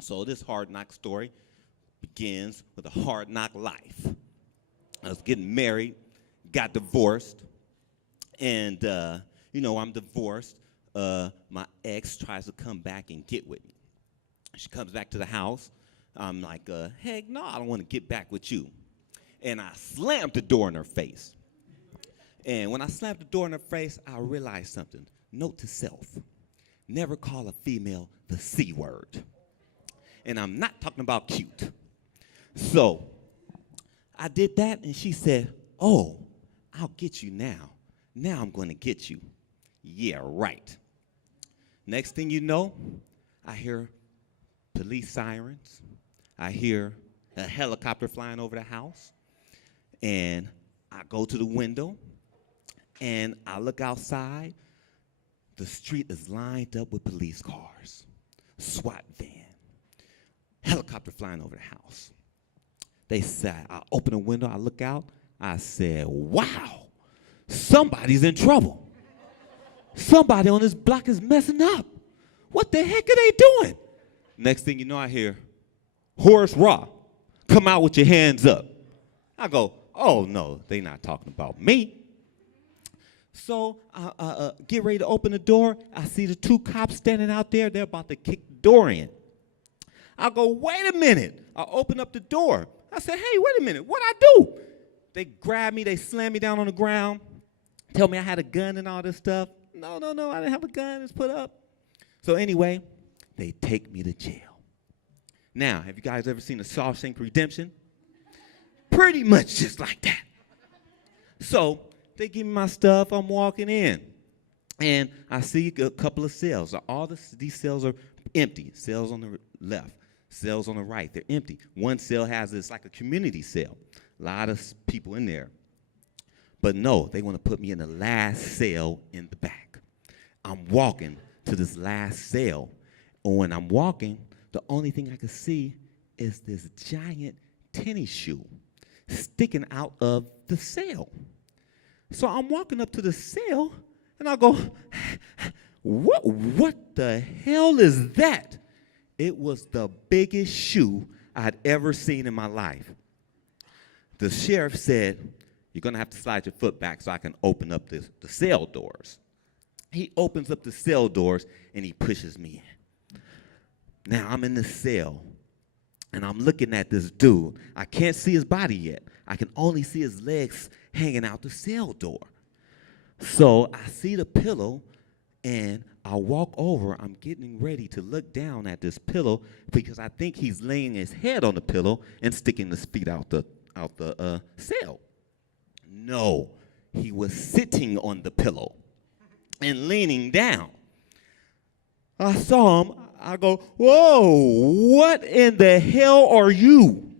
So this hard knock story begins with a hard knock life. I was getting married, got divorced, and I'm divorced. My ex tries to come back and get with me. She comes back to the house. I'm like, heck no, I don't want to get back with you. And I slammed the door in her face. And when I slammed the door in her face, I realized something. Note to self, never call a female the C word. And I'm not talking about cute. So I did that, and she said, oh, I'll get you now. Now I'm going to get you. Yeah, right. Next thing you know, I hear police sirens. I hear a helicopter flying over the house. And I go to the window, and I look outside. The street is lined up with police cars, SWAT van, helicopter flying over the house. They said, I open the window, I look out, I said, wow, somebody's in trouble. Somebody on this block is messing up. What the heck are they doing? Next thing you know, I hear, Horus Ra, come out with your hands up. I go, oh no, they not talking about me. So I get ready to open the door. I see the two cops standing out there. They're about to kick the door in. I go, wait a minute. I open up the door. I said, hey, wait a minute. What'd I do? They grab me. They slam me down on the ground. Tell me I had a gun and all this stuff. No, I didn't have a gun. It's put up. So anyway, they take me to jail. Now, have you guys ever seen a Shawshank Redemption? Pretty much just like that. So they give me my stuff. I'm walking in. And I see a couple of cells. These cells are empty. Cells on the left, cells on the right. They're empty. One cell has this like a community cell. A lot of people in there. But no, they want to put me in the last cell in the back. I'm walking to this last cell. And when I'm walking, the only thing I can see is this giant tennis shoe sticking out of the cell. So I'm walking up to the cell, and I go, what the hell is that? It was the biggest shoe I'd ever seen in my life. The sheriff said, you're going to have to slide your foot back so I can open up the cell doors. He opens up the cell doors, and he pushes me in. Now I'm in the cell, and I'm looking at this dude. I can't see his body yet. I can only see his legs hanging out the cell door. So I see the pillow, and I walk over. I'm getting ready to look down at this pillow because I think he's laying his head on the pillow and sticking his feet out the cell. No, he was sitting on the pillow and leaning down. I saw him. I go, whoa, what in the hell are you?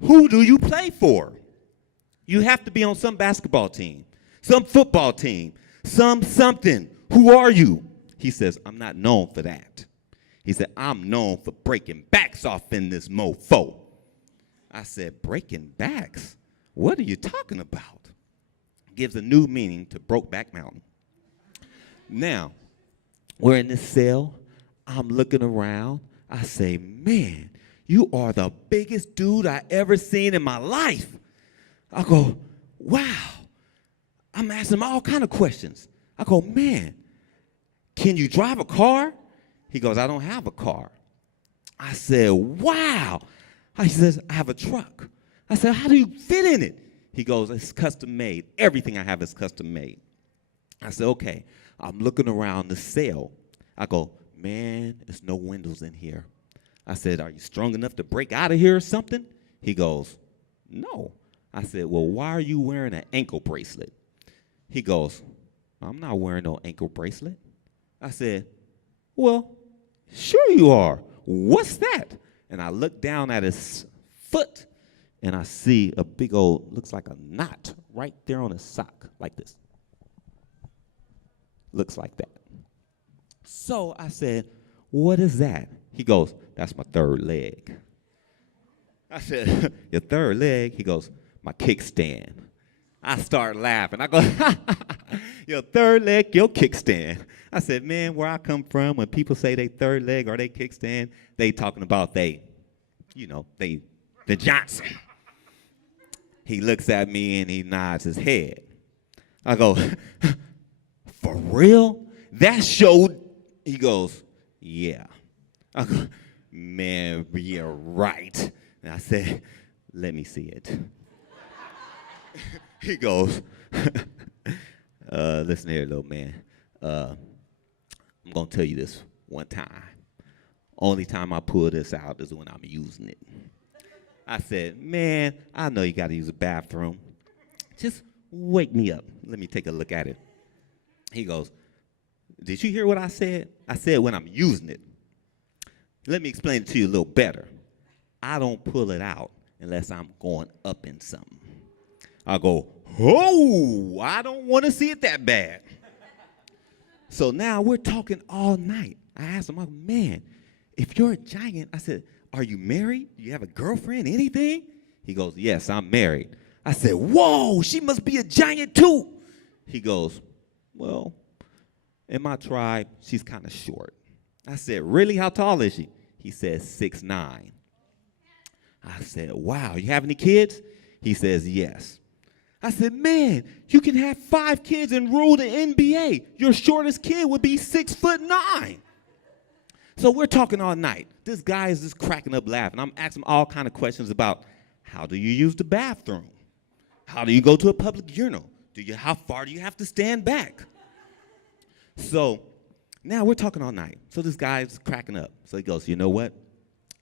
Who do you play for? You have to be on some basketball team, some football team, something. Who are you? He says, I'm not known for that. He said, I'm known for breaking backs off in this mofo. I said, breaking backs? What are you talking about? Gives a new meaning to Brokeback Mountain. Now, we're in this cell. I'm looking around. I say, man, you are the biggest dude I ever seen in my life. I go, wow. I'm asking him all kind of questions. I go, man, can you drive a car? He goes, I don't have a car. I said, wow. He says, I have a truck. I said, how do you fit in it? He goes, it's custom made. Everything I have is custom made. I said, okay. I'm looking around the cell. I go, man, there's no windows in here. I said, are you strong enough to break out of here or something? He goes, no. I said, well, why are you wearing an ankle bracelet? He goes, I'm not wearing no ankle bracelet. I said, well, sure you are. What's that? And I look down at his foot, and I see a big old, looks like a knot right there on his sock, like this. Looks like that. So I said, what is that? He goes, that's my third leg. I said, your third leg? He goes, my kickstand. I start laughing. I go, your third leg, your kickstand. I said, man, where I come from, when people say they third leg or they kickstand, they talking about the Johnson. He looks at me and he nods his head. I go, for real? That showed? He goes, yeah. I go, man, you're right. And I said, let me see it. He goes, listen here, little man. I'm going to tell you this one time. Only time I pull this out is when I'm using it. I said, man, I know you got to use the bathroom. Just wake me up. Let me take a look at it. He goes, did you hear what I said? I said when I'm using it. Let me explain it to you a little better. I don't pull it out unless I'm going up in something. I go, oh, I don't want to see it that bad. So now we're talking all night. I asked him, man, if you're a giant, I said, are you married? Do you have a girlfriend, anything? He goes, yes, I'm married. I said, whoa, she must be a giant too. He goes, well, in my tribe, she's kind of short. I said, really? How tall is she? He says 6'9". I said, wow, you have any kids? He says, yes. I said, man, you can have 5 kids and rule the NBA. Your shortest kid would be 6'9". So we're talking all night. This guy is just cracking up laughing. I'm asking him all kind of questions about how do you use the bathroom? How do you go to a public urinal? How far do you have to stand back? So now we're talking all night. So this guy is cracking up. So he goes, you know what?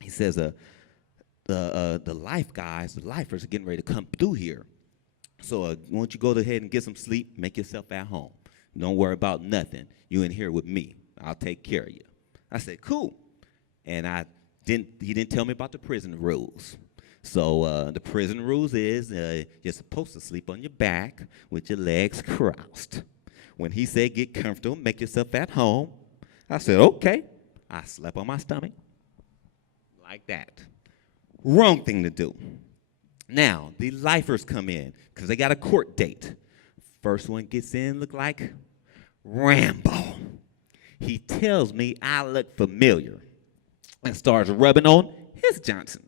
He says, the lifers are getting ready to come through here. So why don't you go ahead and get some sleep, make yourself at home. Don't worry about nothing. You in here with me. I'll take care of you. I said, cool. And he didn't tell me about the prison rules. So the prison rules is you're supposed to sleep on your back with your legs crossed. When he said get comfortable, make yourself at home, I said, okay. I slept on my stomach like that. Wrong thing to do. Now, the lifers come in because they got a court date. First one gets in, look like Rambo. He tells me I look familiar and starts rubbing on his Johnson.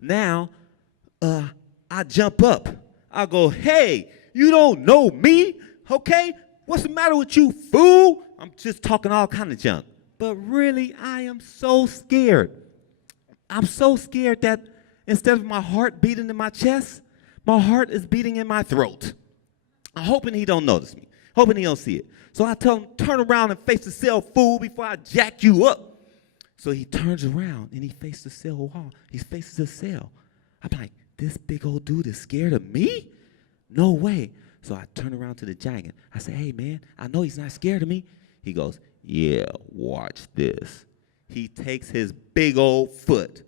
Now, I jump up. I go, hey, you don't know me, okay? What's the matter with you, fool? I'm just talking all kind of junk. But really, I am so scared. I'm so scared that instead of my heart beating in my chest, my heart is beating in my throat. I'm hoping he don't notice me, hoping he don't see it. So I tell him, turn around and face the cell, fool, before I jack you up. So he turns around and he faces the cell wall. He faces the cell. I'm like, this big old dude is scared of me? No way. So I turn around to the giant. I say, hey, man, I know he's not scared of me. He goes, yeah, watch this. He takes his big old foot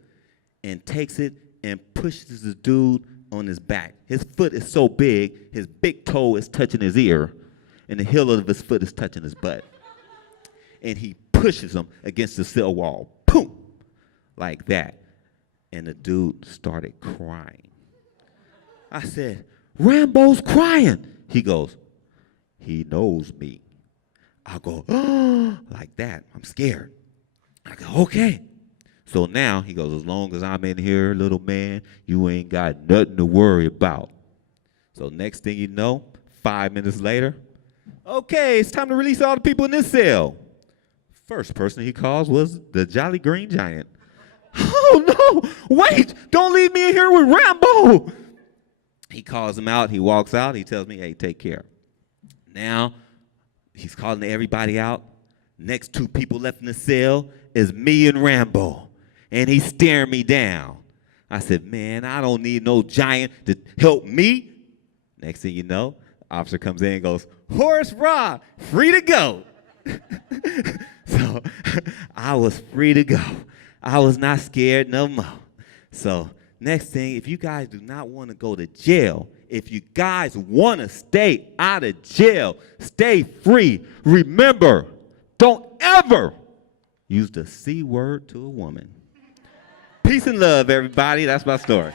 and takes it and pushes the dude on his back. His foot is so big, his big toe is touching his ear, and the heel of his foot is touching his butt. And he pushes him against the cell wall, boom, like that. And the dude started crying. I said, Rambo's crying. He goes, he knows me. I go, oh, like that. I'm scared. I go, okay. So now he goes, as long as I'm in here, little man, you ain't got nothing to worry about. So next thing you know, 5 minutes later, okay, it's time to release all the people in this cell. First person he calls was the Jolly Green Giant. Oh, no, wait, don't leave me in here with Rambo. He calls him out. He walks out. He tells me, hey, take care. Now he's calling everybody out. Next 2 people left in the cell is me and Rambo. And he's staring me down. I said, man, I don't need no giant to help me. Next thing you know, officer comes in and goes, Horus Ra, free to go. So I was free to go. I was not scared no more. So next thing, if you guys do not want to go to jail, if you guys want to stay out of jail, stay free, remember, don't ever use the C word to a woman. Peace and love, everybody. That's my story.